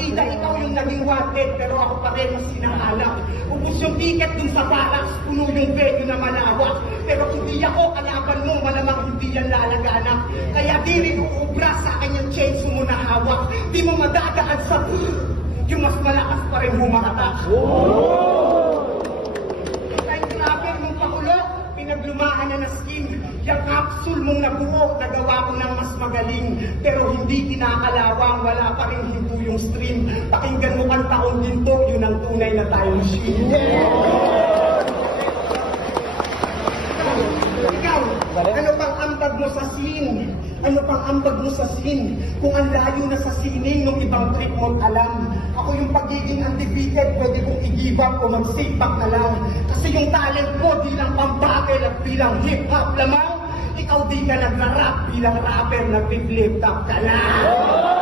Tita, ikaw yung naging wanted, pero ako pa rin mas hinahanap. Ubus yung ticket dun sa Paras, puno yung venue na malawak. Pero kung di ako kalaban mo, malamang hindi yan lalaganap. Kaya di rin uubra sa akin yung chains mo na hawak. Di mo madadaan sa yung mas malakas pa rin humahatak. Time travel mong pakulo, pinaglumahan na na skin. Yung capsule mong nabuo, nagawa ko ng mas magaling. Pero hindi kinakalawang, wala pa rin hinto yung stream. Pakinggan mo kang taon din to, yun ang tunay na time machine. Ikaw, ano pang ambag mo sa scene? Ano pang ambag mo sa scene? Kung ang layo na sa sining nung ibang trick mo't alam. Ako yung pagiging undefeated, pwede kong i-give up o mag-sit back na lang. Kasi yung talent ko, di lang pambakil at bilang hip-hop lamang. Ikaw di ka nagra-rap bilang rapper, nag-flip top ka lang.